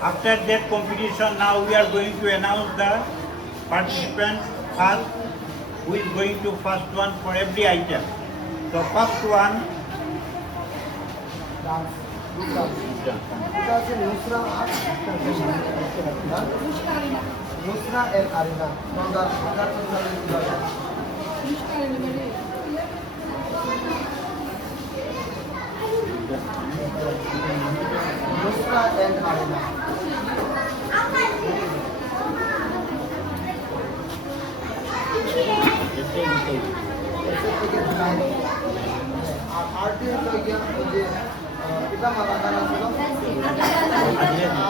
After that competition, now we are going to announce the participant first, who is going to first one for every item. So first one. Nusra and Arina from the Madrasa Service. Nusra and Arina. आरती तो क्या मुझे इतना माला गाना सुनो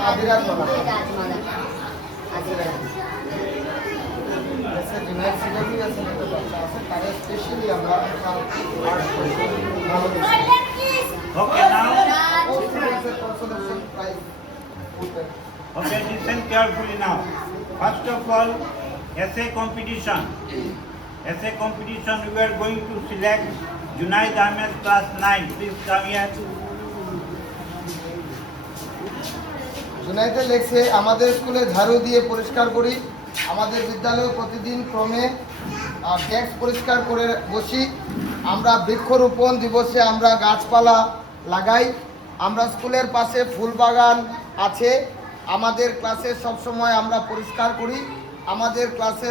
आदिराज माला ऐसे जुनाइद सीधे भी ऐसे नहीं होता ऐसे कार्य स्पेशली हमारा Okay, now. consolation prize. Okay, listen carefully now. First of all, essay competition. Essay competition, we are going to select Junaid Ahmed class 9. Please come here. জুনাইদে লেখছে আমাদের স্কুলে ঝাড়ু দিয়ে পরিষ্কার করি, আমাদের বিদ্যালয়ে প্রতিদিন ক্রমে ডেস্ক পরিষ্কার করে বসি, আমরা বৃক্ষরোপণ দিবসে আমরা গাছপালা লাগাই, আমরা স্কুলের পাশে ফুল বাগান আছে, আমাদের ক্লাসে সবসময় আমরা পরিষ্কার করি, আমাদের ক্লাসের